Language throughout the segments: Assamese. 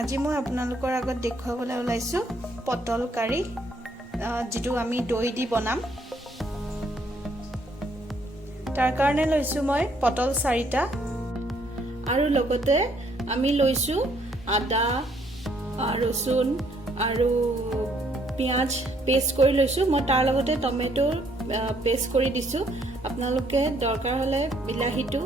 আজি মই আপোনালোকৰ আগত দেখুৱাবলৈ ওলাইছো পটল কাৰি যেটো আমি দৈ দি বনাম। তাৰ কাৰণে লৈছো মই পটল 4টা আৰু লগতে আমি লৈছো আদা ৰসুন আৰু পিয়াজ পেষ্ট কৰি লৈছো। মই তাৰ লগতে টমেটো পেষ্ট কৰি দিছো। আপোনালোকে দৰকাৰ হলে বিলাহীটো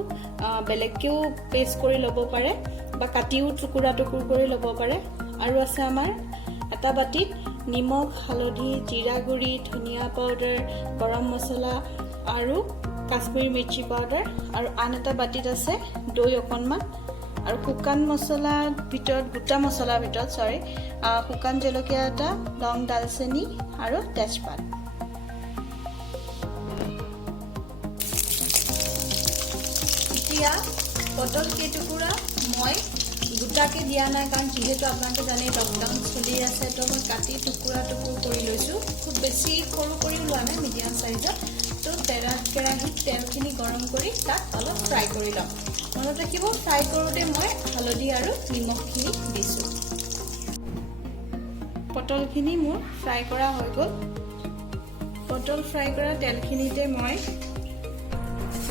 বেলেগকেও পেষ্ট কৰি ল'ব পাৰে বা কাটিও টুকুৰা টুকুৰ কৰি ল'ব পাৰে। আৰু আছে আমাৰ এটা বাটিত নিমখ হালধি জিৰা গুড়ি ধনিয়া পাউডাৰ গৰম মছলা আৰু কাশ্মীৰী মিৰ্চি পাউডাৰ আৰু আন এটা বাটিত আছে দৈ অকণমান আৰু শুকান মছলা ভিতৰত গোটা মছলা ভিতৰত শুকান জলকীয়া এটা লং দালচেনি আৰু তেজপাত। এতিয়া পটল কেইটুকুৰা মই গোটাকে দিয়া নাই কাৰণ যেহেতু আপোনালোকে জানে লকডাউন চলি আছে তো মই কাটি টুকুৰা টুকুৰ কৰি লৈছো। খুব বেছি সৰু কৰি লোৱা নাই, মিডিয়াম সাইজত। তো কেৰাহীত তেলখিনি গৰম কৰি তাত অলপ ফ্ৰাই কৰি লম। মনত ৰাখিব ফ্ৰাই কৰোঁতে মই হালধি আৰু নিমখখিনি দিছো। পটলখিনি মোৰ ফ্ৰাই কৰা হৈ গ'ল। পটল ফ্ৰাই কৰা তেলখিনিতে মই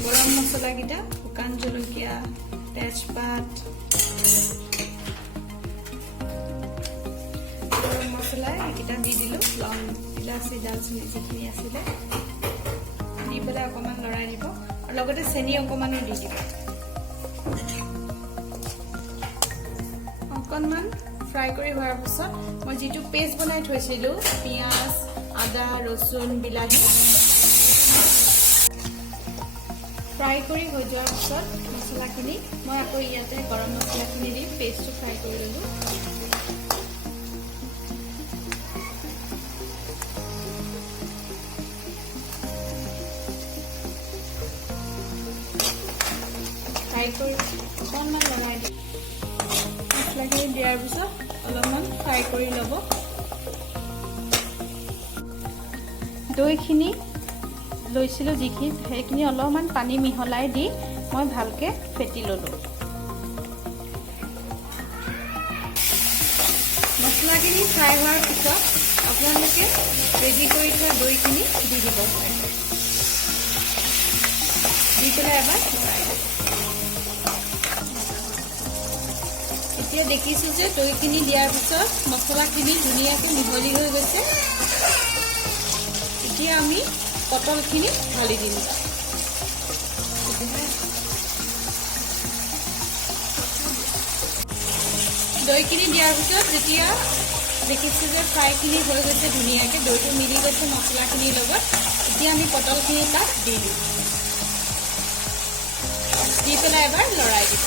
গৰম মছলা কেইটা শুকান জলকীয়া তেজপাত গৰম মছলা এইকেইটা দি দিলো। লং ইলাচি দালচেনি যিখিনি আছিলে দি পেলাই অকণমান লৰাই দিব আৰু লগতে চেনি অকণমানো দি দিব। অকণমান ফ্ৰাই কৰি হোৱাৰ পিছত মই যিটো পেষ্ট বনাই থৈছিলো পিঁয়াজ আদা ৰসুন বিলাহী ফ্ৰাই কৰি হৈ যোৱাৰ পিছত মছলাখিনি মই আকৌ ইয়াতে গৰম মছলাখিনি দি পেষ্টটো ফ্ৰাই কৰি ল'লোঁ। ফ্ৰাই কৰি অকণমান লৰাই দিম। মছলাখিনি দিয়াৰ পিছত অলপমান ফ্ৰাই কৰি ল'ব। দৈখিনি লৈছিলোঁ যিখিনি সেইখিনি অলপমান পানী মিহলাই দি মই ভালকৈ ফেটি ল'লোঁ। মছলাখিনি ফ্ৰাই হোৱাৰ পিছত আপোনালোকে ৰেডি কৰি থোৱা দৈখিনি দি দিব পাৰে। দি পেলাই এবাৰ লৰাই দিব। এতিয়া দেখিছোঁ যে দৈখিনি দিয়াৰ পিছত মছলাখিনি ধুনীয়াকৈ মিহলি হৈ গৈছে। এতিয়া আমি পটলখিনি ঢালি দিম। দৈখিনি দিয়াৰ পিছত যেতিয়া দেখিছোঁ যে ফ্ৰাইখিনি হৈ গৈছে ধুনীয়াকৈ দৈটো মিলি গৈছে মছলাখিনিৰ লগত, এতিয়া আমি পটলখিনি তাত দি দিম। দি পেলাই এবাৰ লৰাই দিম।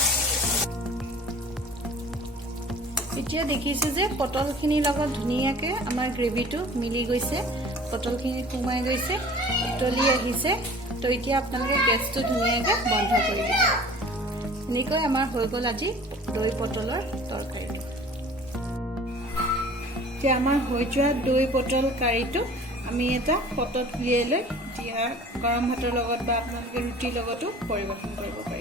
এতিয়া দেখিছোঁ যে পটলখিনিৰ লগত ধুনীয়াকৈ আমাৰ গ্ৰেভিটো মিলি গৈছে, পটলখিনি সোমাই গৈছে, উতলি আহিছে। তো এতিয়া আপোনালোকে গেছটো ধুনীয়াকৈ বন্ধ কৰি দিব। এনেকৈ আমাৰ হৈ গ'ল আজি দৈ পটলৰ তৰকাৰী। এতিয়া আমাৰ হৈ যোৱা দৈ পটল কাৰীটো আমি এটা পটত উলিয়াই লৈ এতিয়া গৰম ভাতৰ লগত বা আপোনালোকে ৰুটিৰ লগতো পৰিৱেশন কৰিব পাৰে।